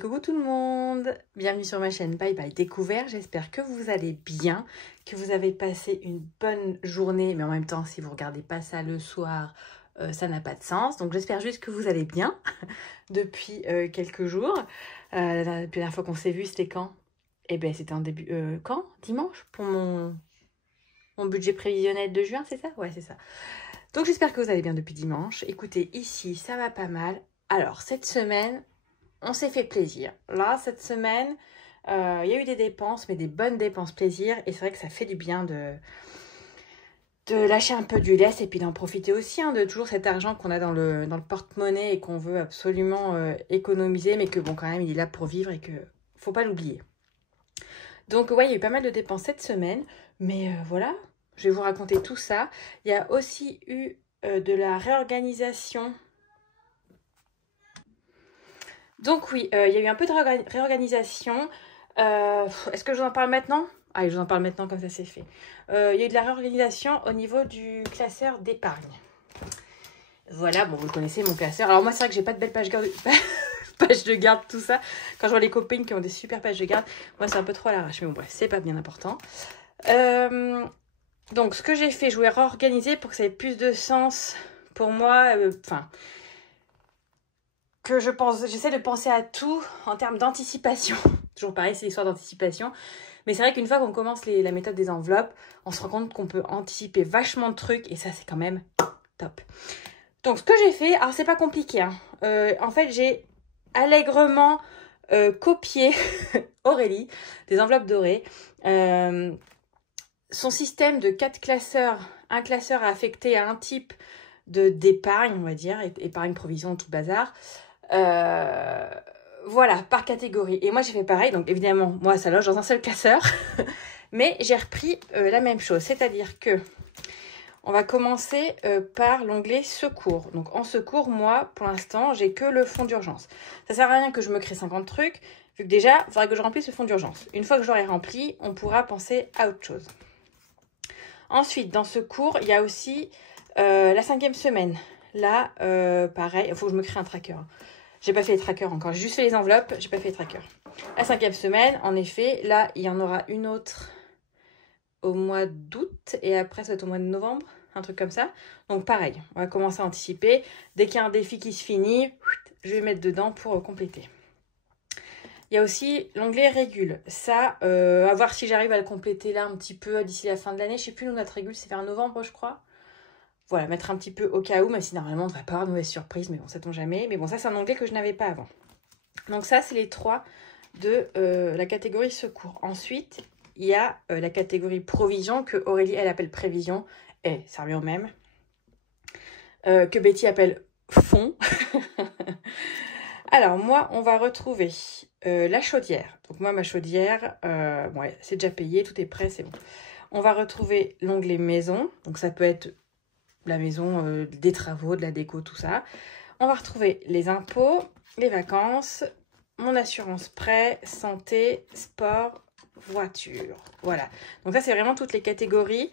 coucou tout le monde, bienvenue sur ma chaîne Bye Bye Découvert, j'espère que vous allez bien, que vous avez passé une bonne journée, mais en même temps si vous regardez pas ça le soir, ça n'a pas de sens, donc j'espère juste que vous allez bien depuis quelques jours. La dernière fois qu'on s'est vu c'était quand? Eh bien c'était en début, quand? Dimanche pour mon budget prévisionnel de juin, c'est ça? Ouais c'est ça. Donc j'espère que vous allez bien depuis dimanche. Écoutez, ici ça va pas mal. Alors cette semaine, on s'est fait plaisir. Là, cette semaine, il y a eu des dépenses, mais des bonnes dépenses plaisir. Et c'est vrai que ça fait du bien de lâcher un peu du lest et puis d'en profiter aussi, hein, de toujours cet argent qu'on a dans le porte-monnaie et qu'on veut absolument économiser, mais que bon, quand même, il est là pour vivre et que faut pas l'oublier. Donc, ouais, il y a eu pas mal de dépenses cette semaine, mais voilà, je vais vous raconter tout ça. Il y a aussi eu de la réorganisation. Donc oui, il y a eu un peu de réorganisation. Est-ce que je vous en parle maintenant? Allez, je vous en parle maintenant, comme ça c'est fait. Il y a eu de la réorganisation au niveau du classeur d'épargne. Voilà, bon, vous le connaissez, mon classeur. Alors moi, c'est vrai que j'ai pas de belle page de garde, tout ça. Quand je vois les copines qui ont des super pages de garde, moi, c'est un peu trop à l'arrache. Mais bon, bref, c'est pas bien important. Donc, ce que j'ai fait, je voulais réorganiser pour que ça ait plus de sens pour moi. Que j'essaie de penser à tout en termes d'anticipation. Toujours pareil, c'est l'histoire d'anticipation. Mais c'est vrai qu'une fois qu'on commence la méthode des enveloppes, on se rend compte qu'on peut anticiper vachement de trucs et ça, c'est quand même top. Donc, ce que j'ai fait, alors c'est pas compliqué, hein. En fait, j'ai allègrement copié Aurélie, des enveloppes dorées. Son système de 4 classeurs, un classeur affecté à un type d'épargne, on va dire, épargne, provision, tout bazar. Voilà, par catégorie. Et moi, j'ai fait pareil. Donc, évidemment, moi, ça loge dans un seul classeur. Mais j'ai repris la même chose. C'est-à-dire que on va commencer par l'onglet secours. Donc, en secours, moi, pour l'instant, j'ai que le fonds d'urgence. Ça sert à rien que je me crée 50 trucs, vu que déjà, il faudra que je remplisse le fonds d'urgence. Une fois que j'aurai rempli, on pourra penser à autre chose. Ensuite, dans secours, il y a aussi la 5e semaine. Là, pareil, il faut que je me crée un tracker. J'ai pas fait les trackers encore, j'ai juste fait les enveloppes, j'ai pas fait les trackers. La 5e semaine, en effet, là, il y en aura une autre au mois d'août et après, ça va être au mois de novembre, un truc comme ça. Donc, pareil, on va commencer à anticiper. Dès qu'il y a un défi qui se finit, je vais mettre dedans pour compléter. Il y a aussi l'onglet régule. Ça, à voir si j'arrive à le compléter là un petit peu d'ici la fin de l'année. Je sais plus, nous, notre régule, c'est vers novembre, je crois. Voilà, mettre un petit peu au cas où, même si normalement on ne devrait pas avoir de mauvaise surprise, mais bon, ça tombe jamais. Mais bon, ça c'est un onglet que je n'avais pas avant. Donc ça, c'est les 3 de la catégorie secours. Ensuite, il y a la catégorie provision, que Aurélie, elle appelle prévision. Et ça revient au même. Que Betty appelle fonds. Alors, moi, on va retrouver la chaudière. Donc moi, ma chaudière, ouais, c'est déjà payé, tout est prêt, c'est bon. On va retrouver l'onglet maison. Donc ça peut être la maison, des travaux, de la déco, tout ça. On va retrouver les impôts, les vacances, mon assurance prêt, santé, sport, voiture. Voilà. Donc ça, c'est vraiment toutes les catégories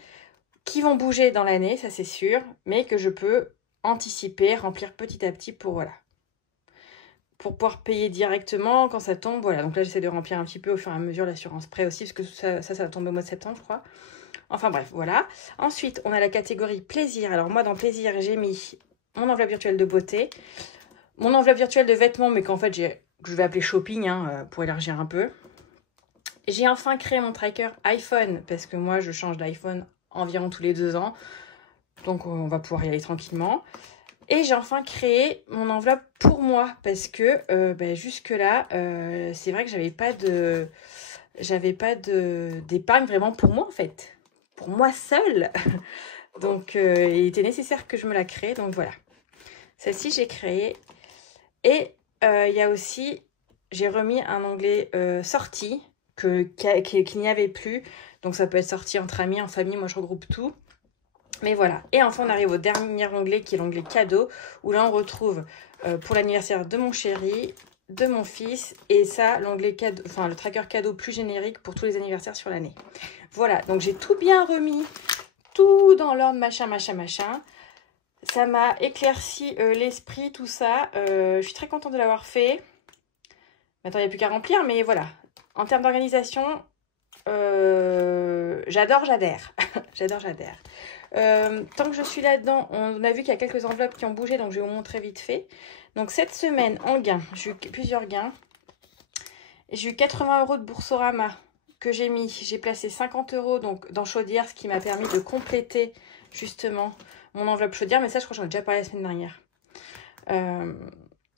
qui vont bouger dans l'année, ça c'est sûr, mais que je peux anticiper, remplir petit à petit pour, voilà, pour pouvoir payer directement quand ça tombe. Voilà, donc là, j'essaie de remplir un petit peu au fur et à mesure l'assurance prêt aussi, parce que ça va tomber au mois de septembre, je crois. Enfin bref, voilà. Ensuite, on a la catégorie plaisir. Alors moi, dans plaisir, j'ai mis mon enveloppe virtuelle de beauté, mon enveloppe virtuelle de vêtements, mais qu'en fait, je vais appeler shopping, hein, pour élargir un peu. J'ai enfin créé mon tracker iPhone, parce que moi, je change d'iPhone environ tous les 2 ans. Donc, on va pouvoir y aller tranquillement. Et j'ai enfin créé mon enveloppe pour moi, parce que jusque-là, c'est vrai que j'avais pas d'épargne vraiment pour moi, en fait. Pour moi seule. Donc, il était nécessaire que je me la crée. Donc, voilà. Celle-ci, j'ai créé. Et il y a aussi, j'ai remis un onglet sortie qu'il n'y avait plus. Donc, ça peut être sortie entre amis, en famille. Moi, je regroupe tout. Mais voilà. Et enfin, on arrive au dernier onglet qui est l'onglet cadeau. Où là, on retrouve pour l'anniversaire de mon chéri, de mon fils. Et ça, l'onglet cadeau, enfin, le tracker cadeau plus générique pour tous les anniversaires sur l'année. Voilà, donc j'ai tout bien remis, tout dans l'ordre, machin. Ça m'a éclairci l'esprit, tout ça. Je suis très contente de l'avoir fait. Maintenant, il n'y a plus qu'à remplir, mais voilà. En termes d'organisation, j'adore, j'adhère. J'adore, j'adhère. Tant que je suis là-dedans, on a vu qu'il y a quelques enveloppes qui ont bougé, donc je vais vous montrer vite fait. Donc cette semaine, en gain, j'ai eu plusieurs gains. J'ai eu 80 € de Boursorama que j'ai mis. J'ai placé 50 € donc, dans Chaudière, ce qui m'a permis de compléter justement mon enveloppe Chaudière. Mais ça, je crois que j'en ai déjà parlé la semaine dernière.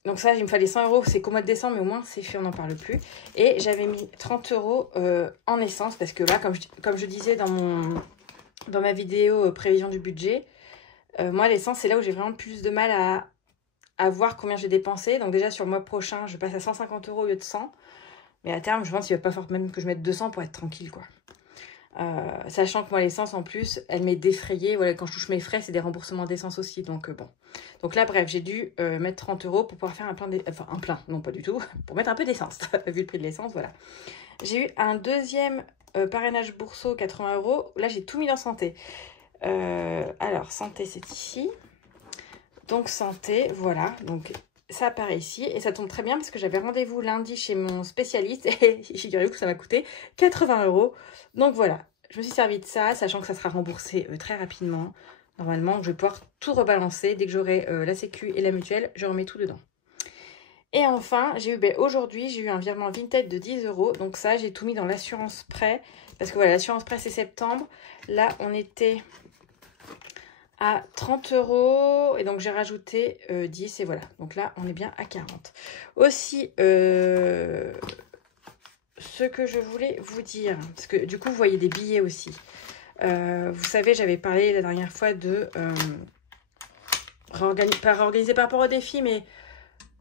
Donc ça, il me fallait 100 €. C'est qu'au mois de décembre, mais au moins, c'est fait, on n'en parle plus. Et j'avais mis 30 € en essence. Parce que là, comme je disais dans ma vidéo prévision du budget, moi, l'essence, c'est là où j'ai vraiment le plus de mal à voir combien j'ai dépensé. Donc déjà, sur le mois prochain, je passe à 150 € au lieu de 100. Mais à terme, je pense qu'il ne va pas falloir même que je mette 200 pour être tranquille, quoi. Sachant que moi, l'essence, en plus, elle m'est défrayée. Voilà, quand je touche mes frais, c'est des remboursements d'essence aussi. Donc, bon. Donc là, bref, j'ai dû mettre 30 € pour pouvoir faire un plein, enfin, un plein, non pas du tout, pour mettre un peu d'essence, vu le prix de l'essence, voilà. J'ai eu un deuxième parrainage bourseau, 80 €. Là, j'ai tout mis dans santé. Alors, santé, c'est ici. Donc, santé, voilà. Donc, ça apparaît ici et ça tombe très bien parce que j'avais rendez-vous lundi chez mon spécialiste et figurez-vous que ça m'a coûté 80 €. Donc voilà, je me suis servi de ça, sachant que ça sera remboursé très rapidement. Normalement, je vais pouvoir tout rebalancer. Dès que j'aurai la sécu et la mutuelle, je remets tout dedans. Et enfin, j'ai eu aujourd'hui, j'ai eu un virement Vinted de 10 €. Donc ça, j'ai tout mis dans l'assurance prêt. Parce que voilà, l'assurance prêt, c'est septembre. Là, on était à 30 € et donc j'ai rajouté 10 et voilà, donc là on est bien à 40. Aussi ce que je voulais vous dire, parce que du coup vous voyez des billets aussi, vous savez, j'avais parlé la dernière fois de pas réorganiser par rapport aux défis, mais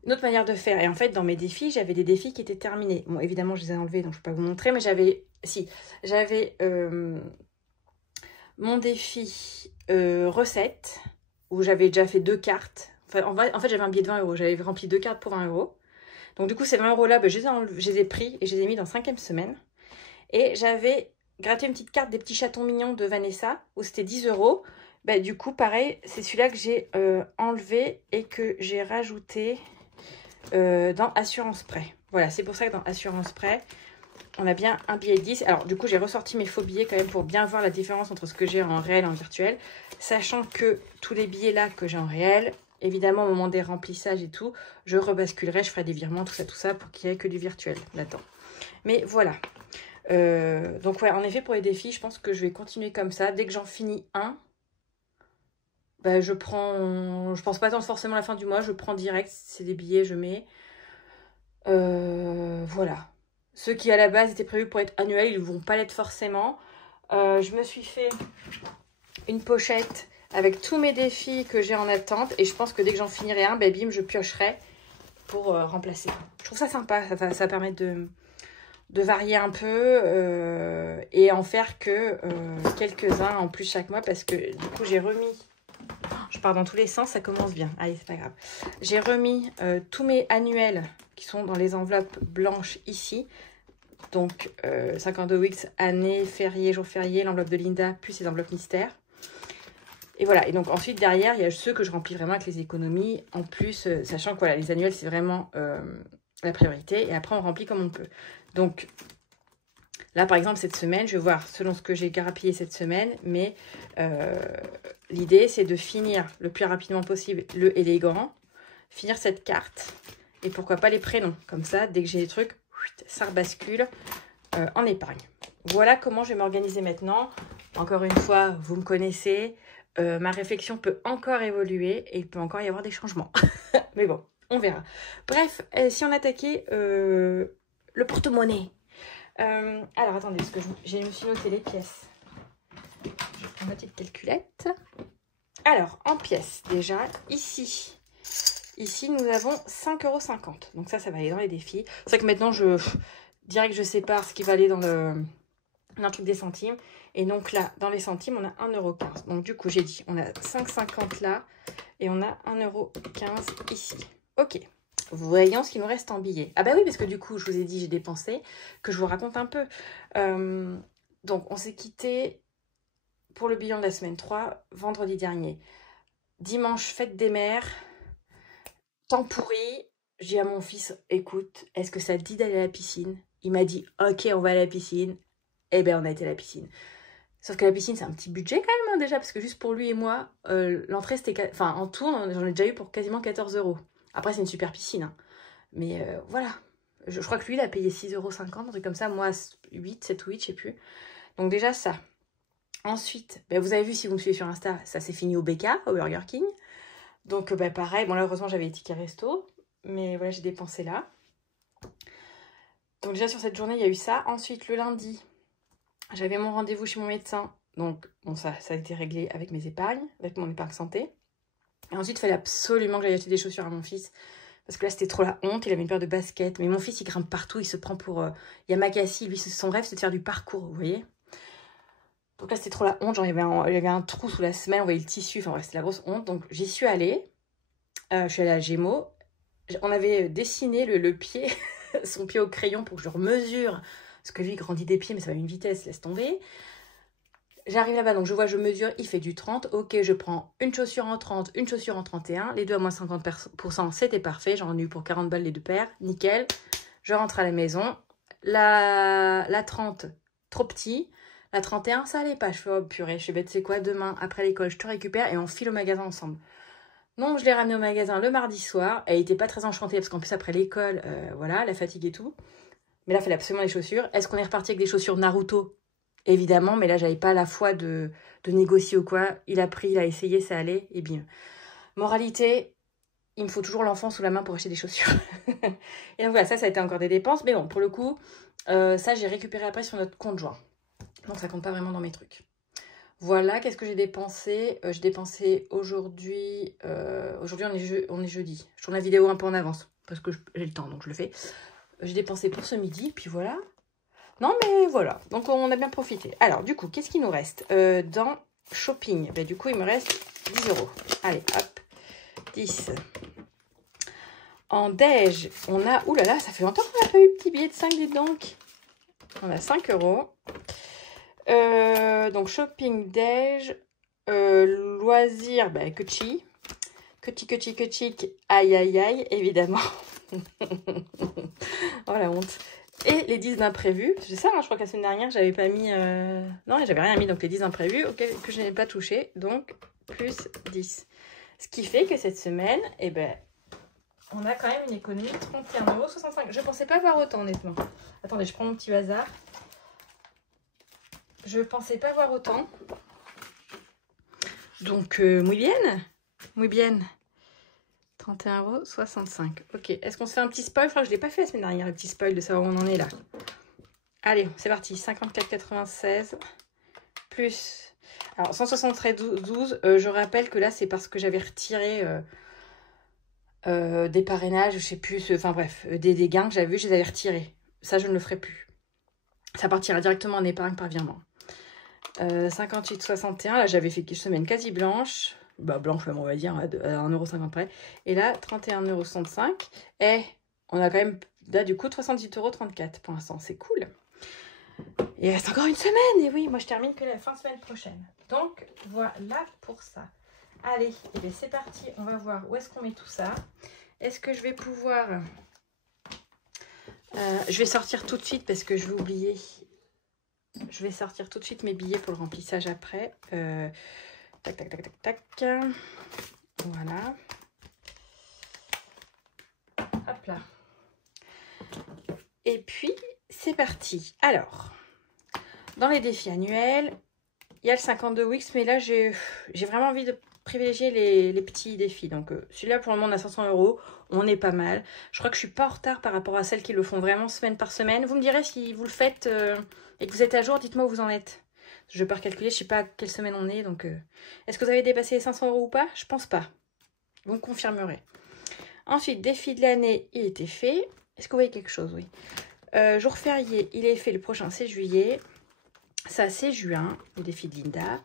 une autre manière de faire. Et en fait, dans mes défis, j'avais des défis qui étaient terminés. Bon, évidemment, je les ai enlevés, donc je ne peux pas vous montrer, mais j'avais mon défi recette, où j'avais déjà fait 2 cartes. Enfin, en fait, j'avais un billet de 20 €. J'avais rempli 2 cartes pour 20 €. Donc, du coup, ces 20 € là, je les ai pris et je les ai mis dans 5e semaine. Et j'avais gratté une petite carte des petits chatons mignons de Vanessa, où c'était 10 €. Du coup, pareil, c'est celui-là que j'ai enlevé et que j'ai rajouté dans Assurance Prêt. Voilà, c'est pour ça que dans Assurance Prêt, on a bien un billet de 10. Alors, du coup, j'ai ressorti mes faux billets quand même pour bien voir la différence entre ce que j'ai en réel et en virtuel. Sachant que tous les billets là que j'ai en réel, évidemment, au moment des remplissages et tout, je rebasculerai, je ferai des virements, tout ça, pour qu'il n'y ait que du virtuel là-dedans. Mais voilà. Donc, ouais, en effet, pour les défis, je pense que je vais continuer comme ça. Dès que j'en finis un, je pense pas attendre forcément la fin du mois, je prends direct, c'est des billets, je mets. Voilà. Ceux qui à la base étaient prévus pour être annuels, ils ne vont pas l'être forcément. Je me suis fait une pochette avec tous mes défis que j'ai en attente. Et je pense que dès que j'en finirai un, bim, je piocherai pour remplacer. Je trouve ça sympa. Ça permet de varier un peu et en faire que quelques-uns en plus chaque mois. Parce que du coup, j'ai remis... Je pars dans tous les sens, ça commence bien. Allez, c'est pas grave. J'ai remis tous mes annuels qui sont dans les enveloppes blanches ici. Donc, 52 weeks, année, férié, jour férié, l'enveloppe de Linda, plus les enveloppes mystères. Et voilà. Et donc, ensuite, derrière, il y a ceux que je remplis vraiment avec les économies. En plus, sachant que voilà, les annuels, c'est vraiment la priorité. Et après, on remplit comme on peut. Donc, là, par exemple, cette semaine, je vais voir selon ce que j'ai grappillé cette semaine. Mais l'idée, c'est de finir le plus rapidement possible le élégant. Finir cette carte. Et pourquoi pas les prénoms. Comme ça, dès que j'ai des trucs, ça rebascule en épargne. Voilà comment je vais m'organiser maintenant. Encore une fois, vous me connaissez. Ma réflexion peut encore évoluer et il peut encore y avoir des changements. Mais bon, on verra. Bref, si on attaquait le porte-monnaie. Alors, attendez, parce que je me suis noté les pièces. Je vais prendre ma petite calculette. Alors, en pièces, déjà, ici, nous avons 5,50 €. Donc ça va aller dans les défis. C'est vrai que maintenant, je dirais que je sépare ce qui va aller dans le truc des centimes. Et donc là, dans les centimes, on a 1,15 €. Donc du coup, j'ai dit, on a 5,50 € là. Et on a 1,15 € ici. Ok. Voyons ce qu'il nous reste en billets. Ah bah oui, parce que du coup, je vous ai dit, j'ai dépensé. Que je vous raconte un peu. Donc, on s'est quitté pour le bilan de la semaine 3, vendredi dernier. Dimanche, fête des mères. Temps pourri. je dis à mon fils, écoute, est-ce que ça te dit d'aller à la piscine? Il m'a dit, ok, on va à la piscine. Eh ben, on a été à la piscine. Sauf que la piscine, c'est un petit budget quand même, hein, déjà, parce que juste pour lui et moi, l'entrée, c'était... Enfin, en tout, j'en ai déjà eu pour quasiment 14 €. Après, c'est une super piscine, hein. Mais voilà. Je crois que lui, il a payé 6,50 €, un truc comme ça. Moi, 8, 7 ou 8, je sais plus. Donc déjà, ça. Ensuite, ben, vous avez vu, si vous me suivez sur Insta, ça s'est fini au BK, au Burger King. Donc, ben, pareil. Bon, là, heureusement, j'avais les tickets resto. Mais voilà, j'ai dépensé là. Donc déjà, sur cette journée, il y a eu ça. Ensuite, le lundi... J'avais mon rendez-vous chez mon médecin, donc bon, ça a été réglé avec mes épargnes, avec mon épargne santé. Et ensuite, il fallait absolument que j'aille acheter des chaussures à mon fils, parce que là, c'était trop la honte, il avait une paire de baskets. Mais mon fils, il grimpe partout, il se prend pour Yamakasi, lui, son rêve, c'est de faire du parcours, vous voyez. Donc là, c'était trop la honte, genre, il y avait un trou sous la semelle, on voyait le tissu, enfin bref, c'était la grosse honte. Donc j'y suis allée, je suis allée à Gémeaux, on avait dessiné le pied, son pied au crayon pour que je remesure. Parce que lui, il grandit des pieds, mais ça va à une vitesse, laisse tomber. J'arrive là-bas, donc je vois, je mesure, il fait du 30. Ok, je prends une chaussure en 30, une chaussure en 31. Les deux à moins 50%, c'était parfait. J'en ai eu pour 40 balles les deux paires. Nickel. Je rentre à la maison. La 30, trop petit. La 31, ça allait pas. Je fais, oh purée, je suis bête, c'est quoi? Demain, après l'école, je te récupère et on file au magasin ensemble. Donc, je l'ai ramené au magasin le mardi soir. Elle n'était pas très enchantée parce qu'en plus, après l'école, voilà, la fatigue et tout. Mais là, il fallait absolument les chaussures. Est-ce qu'on est reparti avec des chaussures Naruto? Évidemment, mais là, j'avais pas la foi de négocier ou quoi. Il a pris, il a essayé, ça allait, et bien. Moralité, il me faut toujours l'enfant sous la main pour acheter des chaussures. Et donc voilà, ça a été encore des dépenses. Mais bon, pour le coup, ça, j'ai récupéré après sur notre compte joint. Donc, ça compte pas vraiment dans mes trucs. Voilà, qu'est-ce que j'ai dépensé? J'ai dépensé aujourd'hui... aujourd'hui, on est jeudi. Je tourne la vidéo un peu en avance, parce que j'ai le temps, donc je le fais. J'ai dépensé pour ce midi, puis voilà. Non, mais voilà. Donc, on a bien profité. Alors, du coup, qu'est-ce qu'il nous reste dans shopping? Ben, du coup, il me reste 10 €. Allez, hop. 10. En déj, on a... Ouh là là, ça fait longtemps qu'on n'a pas eu petit billet de 5, dites donc. On a 5 €. Donc, shopping, déj, loisirs, ben, Kutchi. Kutchi, aïe, aïe, aïe, évidemment. Oh la honte. Et les 10 d'imprévus. C'est ça, hein, je crois que la semaine dernière, j'avais pas mis... Non, j'avais rien mis. Donc les 10 imprévus que je n'ai pas touché. Donc plus 10. Ce qui fait que cette semaine, eh ben, on a quand même une économie de 31,65 €. Je pensais pas voir autant, honnêtement. Attendez, je prends mon petit bazar. Je pensais pas voir autant. Donc, muy bien. Muy bien. 31,65 €. Ok, est-ce qu'on se fait un petit spoil? Je crois que je ne l'ai pas fait la semaine dernière, le petit spoil de savoir où on en est là. Allez, c'est parti. 54,96 plus... Alors, 173,12. Je rappelle que là, c'est parce que j'avais retiré des parrainages, je sais plus, enfin bref, des gains que j'avais vus, je les avais retirés. Ça, je ne le ferai plus. Ça partira directement en épargne par virement. 58,61. Là, j'avais fait une semaine quasi blanche. Bah, blanche, même, on va dire, à 1,50 € près. Et là, 31,65 €. Et on a quand même, là, du coup, 68,34 € pour l'instant. C'est cool. Il reste encore une semaine. Et oui, moi, je termine que la fin de semaine prochaine. Donc, voilà pour ça. Allez, et bien c'est parti. On va voir où est-ce qu'on met tout ça. Est-ce que je vais pouvoir... je vais sortir tout de suite parce que je vais oublier. Je vais sortir tout de suite mes billets pour le remplissage après. Tac, tac, tac, tac, tac. Voilà. Hop là. Et puis, c'est parti. Alors, dans les défis annuels, il y a le 52 Wix, mais là, j'ai vraiment envie de privilégier les petits défis. Donc, celui-là, pour le moment, on a 500 €. On est pas mal. Je crois que je suis pas en retard par rapport à celles qui le font vraiment semaine par semaine. Vous me direz si vous le faites et que vous êtes à jour, dites-moi où vous en êtes. Je ne vais pas recalculer, je ne sais pas à quelle semaine on est. Donc, est-ce que vous avez dépassé les 500 € ou pas? Je pense pas. Vous me confirmerez. Ensuite, défi de l'année, il était fait. Est-ce que vous voyez quelque chose? Oui. Jour férié, il est fait. Le prochain, c'est juillet. Ça, c'est juin, le défi de Linda.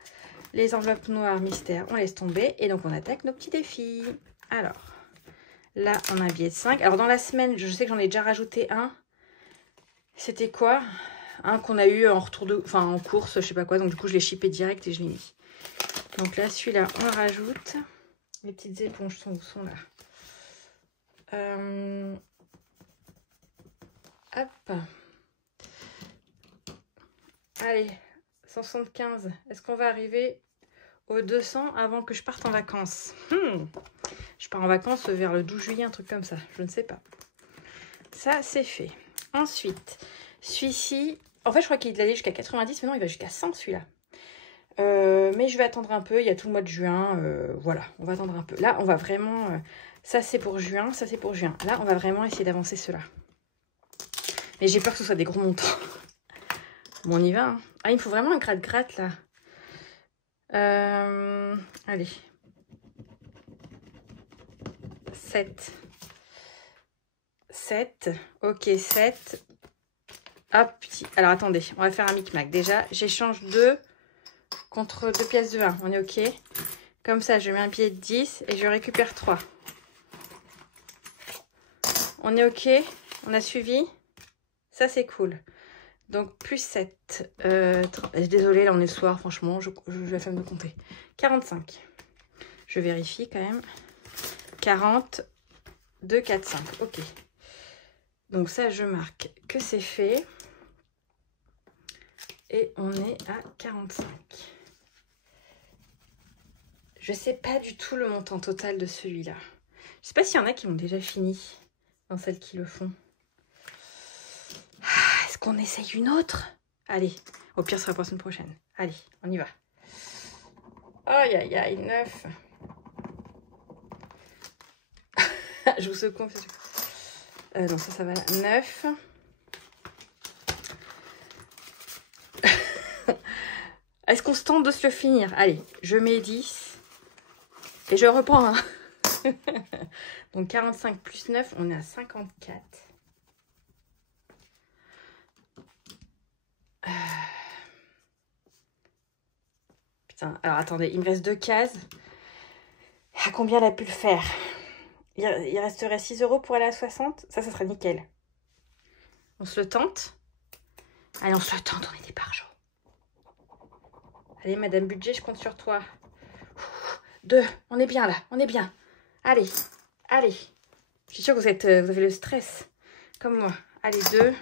Les enveloppes noires mystères, on laisse tomber. Et donc, on attaque nos petits défis. Alors, là, on a un billet de 5. Alors, dans la semaine, je sais que j'en ai déjà rajouté un. C'était quoi? Un qu'on a eu en retour de... Enfin, en course, je sais pas quoi. Donc, du coup, je l'ai shippé direct et je l'ai mis. Donc là, celui-là, on le rajoute. Les petites éponges sont où? Sont là. Hop. Allez, 175. Est-ce qu'on va arriver aux 200 avant que je parte en vacances? Je pars en vacances vers le 12 juillet, un truc comme ça. Je ne sais pas. Ça, c'est fait. Ensuite, celui-ci... En fait, je crois qu'il allait jusqu'à 90, mais non, il va jusqu'à 100, celui-là. Mais je vais attendre un peu. Il y a tout le mois de juin. Voilà, on va attendre un peu. Là, on va vraiment... ça, c'est pour juin. Ça, c'est pour juin. Là, on va vraiment essayer d'avancer cela. Mais j'ai peur que ce soit des gros montants. Bon, on y va. Hein. Ah, il me faut vraiment un gratte-gratte, là. Allez. 7. 7. Ok, 7. Hop, petit. Alors, attendez. On va faire un micmac. Déjà, j'échange 2 contre 2 pièces de 1. On est ok. Comme ça, je mets un billet de 10 et je récupère 3. On est ok. On a suivi. Ça, c'est cool. Donc, plus 7. Désolée, là, on est le soir. Franchement, je vais la flemme de compter. 45. Je vérifie quand même. 40. 2, 4, 5. Ok. Donc, ça, je marque que c'est fait. Et on est à 45. Je ne sais pas du tout le montant total de celui-là. Je ne sais pas s'il y en a qui l'ont déjà fini dans celles qui le font. Est-ce qu'on essaye une autre? Allez, au pire, ce sera pour la semaine prochaine. Allez, on y va. Aïe, aïe, aïe, 9. Je vous secoue. Donc ça va. 9. Est-ce qu'on se tente de se le finir? Allez, je mets 10. Et je reprends. Hein. Donc 45 plus 9, on est à 54. Putain, alors attendez, il me reste 2 cases. À combien elle a pu le faire? Il resterait 6 € pour aller à 60. Ça serait nickel. On se le tente? Allez, on se le tente, on est des barjots. Allez, Madame Budget, je compte sur toi. 2, on est bien là, on est bien. Allez, allez. Je suis sûre que vous avez le stress, comme moi. Allez, 2.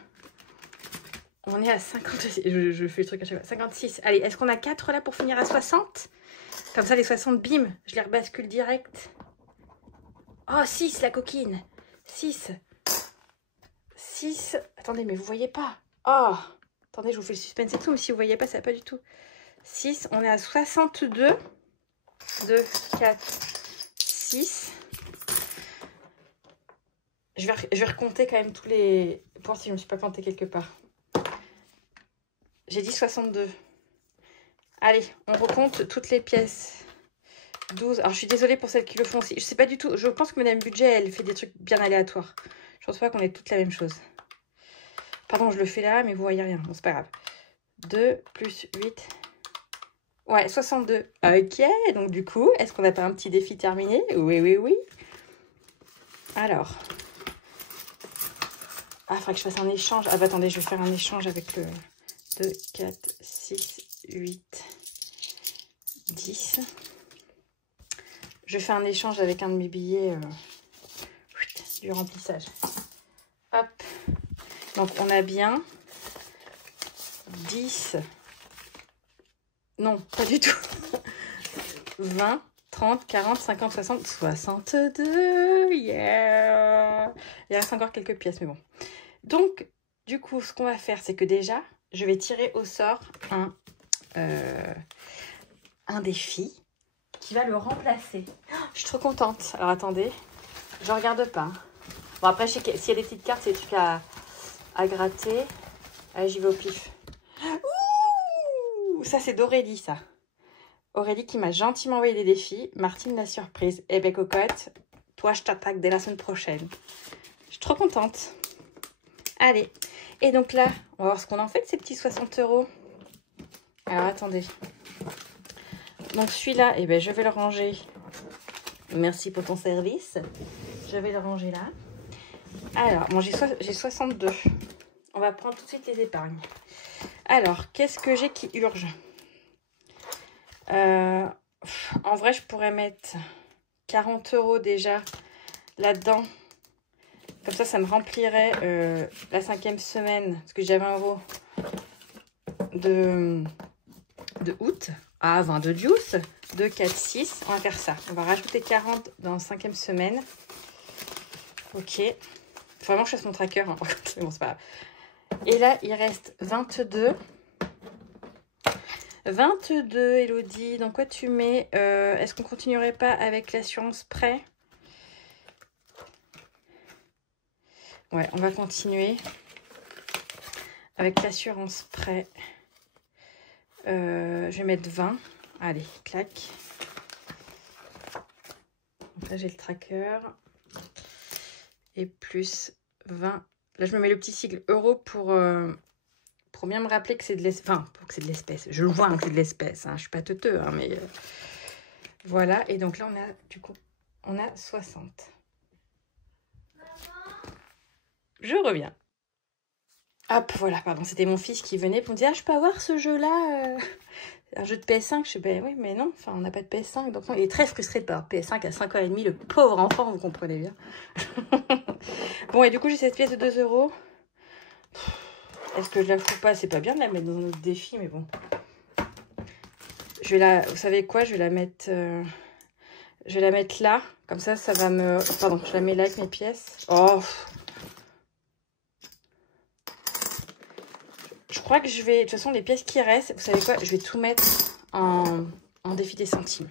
On est à 50. Je fais le truc à chaque fois. 56. Allez, est-ce qu'on a 4 là pour finir à 60? Comme ça, les 60, bim, je les rebascule direct. Oh, 6, la coquine. 6. 6. Attendez, mais vous voyez pas. Oh, attendez, je vous fais le suspense et tout, mais si vous voyez pas, ça va pas du tout. 6, on est à 62. 2, 4, 6. Je vais recompter quand même tous les... Pour si je ne me suis pas plantée quelque part. J'ai dit 62. Allez, on recompte toutes les pièces. 12. Alors, je suis désolée pour celles qui le font aussi. Je sais pas du tout. Je pense que Madame Budget, elle fait des trucs bien aléatoires. Je pense pas qu'on ait toutes la même chose. Pardon, je le fais là, mais vous voyez rien. Bon, c'est pas grave. 2 plus 8. Ouais, 62. Ok, donc du coup, est-ce qu'on n'a pas un petit défi terminé? Oui, oui, oui. Alors. Ah, il faudrait que je fasse un échange. Ah bah attendez, je vais faire un échange avec le 2, 4, 6, 8, 10. Je fais un échange avec un de mes billets du remplissage. Hop. Donc on a bien 10. Non, pas du tout. 20, 30, 40, 50, 60, 62. Yeah! Il reste encore quelques pièces, mais bon. Donc, du coup, ce qu'on va faire, c'est que déjà, je vais tirer au sort un défi qui va le remplacer. Oh, je suis trop contente. Alors, attendez. Je regarde pas. Bon, après, je sais que s'il y a des petites cartes, c'est des trucs à gratter. Allez, j'y vais au pif. Ouh, ça, c'est d'Aurélie, ça. Aurélie qui m'a gentiment envoyé des défis. Martine, la surprise. Eh ben, cocotte, toi, je t'attaque dès la semaine prochaine. Je suis trop contente. Allez. Et donc là, on va voir ce qu'on en fait de ces petits 60 €. Alors, attendez. Donc, celui-là, eh ben, je vais le ranger. Merci pour ton service. Je vais le ranger là. Alors, bon, j'ai 62. On va prendre tout de suite les épargnes. Alors, qu'est-ce que j'ai qui urge? En vrai, je pourrais mettre 40 € déjà là-dedans Comme ça me remplirait la 5e semaine, parce que j'ai 20 € de août. Ah, 20 de juice. 2, 4, 6. On va faire ça. On va rajouter 40 dans la 5e semaine. Ok. Faut vraiment que je fasse mon tracker. Hein. Mais bon, c'est pas grave. Et là, il reste 22. 22, Elodie. Dans quoi tu mets est-ce qu'on continuerait pas avec l'assurance prêt? Ouais, on va continuer avec l'assurance prêt. Je vais mettre 20. Allez, clac. Donc là, j'ai le tracker. Et plus 20. Là, je me mets le petit sigle euro pour bien me rappeler que c'est de l'espèce. Enfin, pour que c'est de l'espèce. Je le vois hein, que c'est de l'espèce. Hein. Je suis pas teuteux, hein, mais voilà. Et donc là, on a du coup, on a 60. Je reviens. Hop, voilà, pardon, c'était mon fils qui venait pour me dire « Ah, je peux avoir ce jeu-là un jeu de PS5 ?» Je dis « Ben oui, mais non, enfin, on n'a pas de PS5. » Donc, non, il est très frustré de pas avoir PS5 à 5 ans et demi, le pauvre enfant, vous comprenez bien. Bon, et du coup, j'ai cette pièce de 2 €. Est-ce que je la fous pas? C'est pas bien de la mettre dans un autre défi, mais bon. Je vais la... Vous savez quoi? Je vais la mettre... Je vais la mettre là. Comme ça va me... Pardon, je la mets là avec mes pièces. Oh. Je crois que je vais... De toute façon, les pièces qui restent, vous savez quoi? Je vais tout mettre en défi des centimes.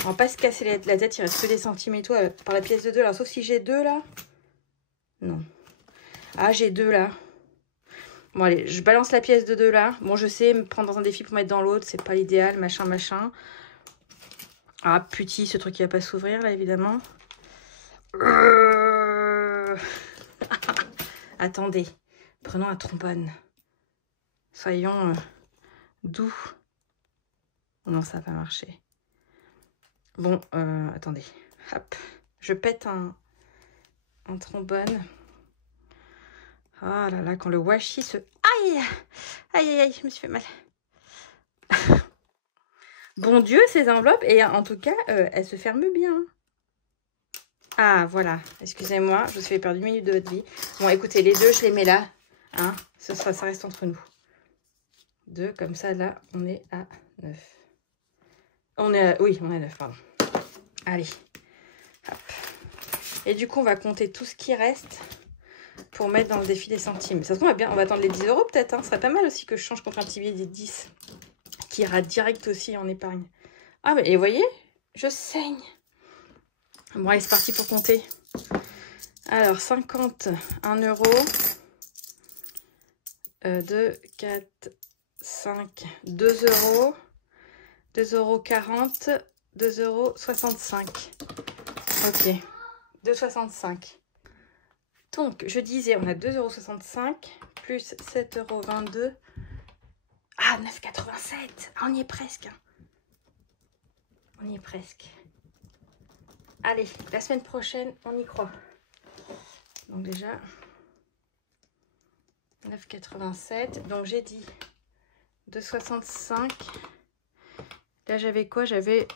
On va pas se casser la tête. Il reste que des centimes et tout par la pièce de 2. Alors, sauf si j'ai 2 là. Non. Ah, j'ai 2 là. Bon, allez, je balance la pièce de 2 là. Bon, je sais, me prendre dans un défi pour mettre dans l'autre, c'est pas l'idéal, machin, machin. Ah, putain, ce truc qui va pas s'ouvrir là, évidemment. Attendez, prenons un trombone. Soyons doux. Non, ça va pas marcher. Bon, attendez. Hop, je pète un trombone. Ah là là, quand le washi se... Aïe! Aïe, aïe, aïe, je me suis fait mal. Bon Dieu, ces enveloppes. Et en tout cas, elles se ferment bien. Ah, voilà. Excusez-moi, je vous ai perdu 1 minute de votre vie. Bon, écoutez, les deux, je les mets là. Hein, ça reste entre nous. 2, comme ça, là, on est à 9. Oui, on est à 9, pardon. Allez. Hop. Et du coup, on va compter tout ce qui reste pour mettre dans le défi des centimes. Ça se trouve, on va attendre les 10 € peut-être. Hein. Ce serait pas mal aussi que je change contre un petit billet des 10 qui ira direct aussi en épargne. Ah, mais et vous voyez, je saigne. Bon, allez, c'est parti pour compter. Alors, 50, 1 €. 2, 4, 5, 2 €. 2,40 €. 2,65 €. Ok. 2,65 €. Donc, je disais, on a 2,65 € plus 7,22 €. Ah, 9,87 €. Ah, on y est presque. On y est presque. Allez, la semaine prochaine, on y croit. Donc déjà, 9,87 €. Donc j'ai dit 2,65 €. Là, j'avais quoi? J'avais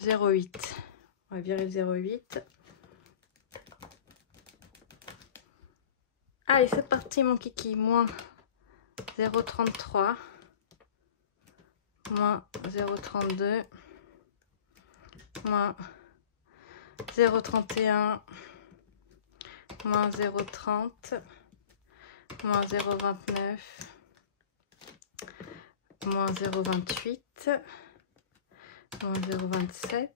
0,8. On va virer le 0,8. Allez, c'est parti, mon kiki. Moins 0,33. Moins 0,32. Moins 0,31. Moins 0,30. Moins 0,29. Moins 0,28. Moins 0,27.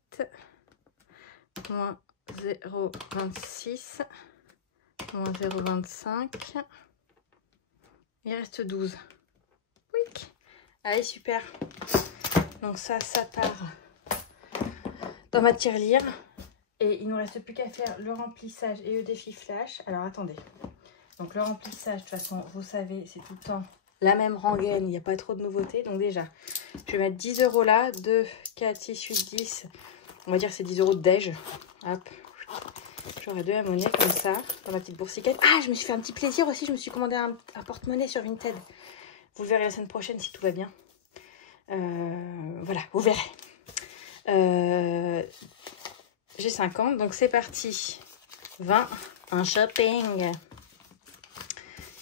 Moins 0,26. Moins 0,25. Il reste 12. Oui. Allez, super. Donc ça part dans ma tirelire. Et il ne nous reste plus qu'à faire le remplissage et le défi flash. Alors, attendez. Donc, le remplissage, de toute façon, vous savez, c'est tout le temps la même rengaine. Il n'y a pas trop de nouveautés. Donc, déjà, je vais mettre 10 € là. 2, 4, 6, 8, 10. On va dire que c'est 10 € de déj. Hop. J'aurai 2 à monnaie comme ça, dans ma petite boursiquette. Ah, je me suis fait un petit plaisir aussi. Je me suis commandé un porte-monnaie sur Vinted. Vous le verrez la semaine prochaine si tout va bien. Voilà, vous verrez. J'ai 50, donc c'est parti. 20 en shopping.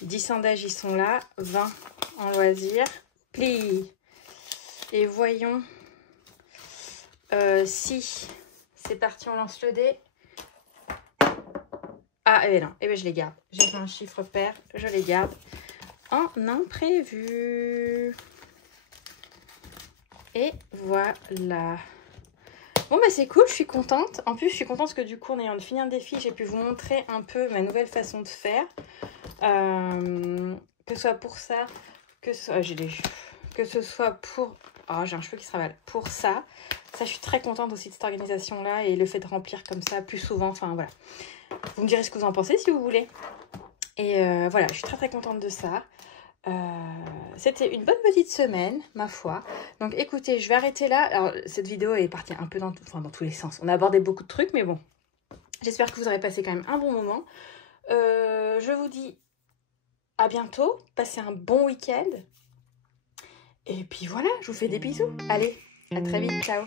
10 sondages, ils sont là. 20 en loisirs. Pli. Et voyons si c'est parti, on lance le dé. Ah, eh ben non, eh ben je les garde. J'ai fait un chiffre pair, je les garde en imprévu. Et voilà. Bon, bah c'est cool, je suis contente. En plus, je suis contente parce que du coup, en ayant fini un défi, j'ai pu vous montrer un peu ma nouvelle façon de faire. Que ce soit pour ça, que ce soit pour... Oh, j'ai un cheveu qui se ravale. Pour ça, je suis très contente aussi de cette organisation-là et le fait de remplir comme ça plus souvent. Enfin, voilà. Vous me direz ce que vous en pensez si vous voulez. Et voilà, je suis très très contente de ça. C'était une bonne petite semaine, ma foi. Donc écoutez, je vais arrêter là. Alors, cette vidéo est partie un peu dans tous les sens. On a abordé beaucoup de trucs, mais bon. J'espère que vous aurez passé quand même un bon moment. Je vous dis à bientôt. Passez un bon week-end. Et puis voilà, je vous fais des bisous. Allez, à très vite. Ciao.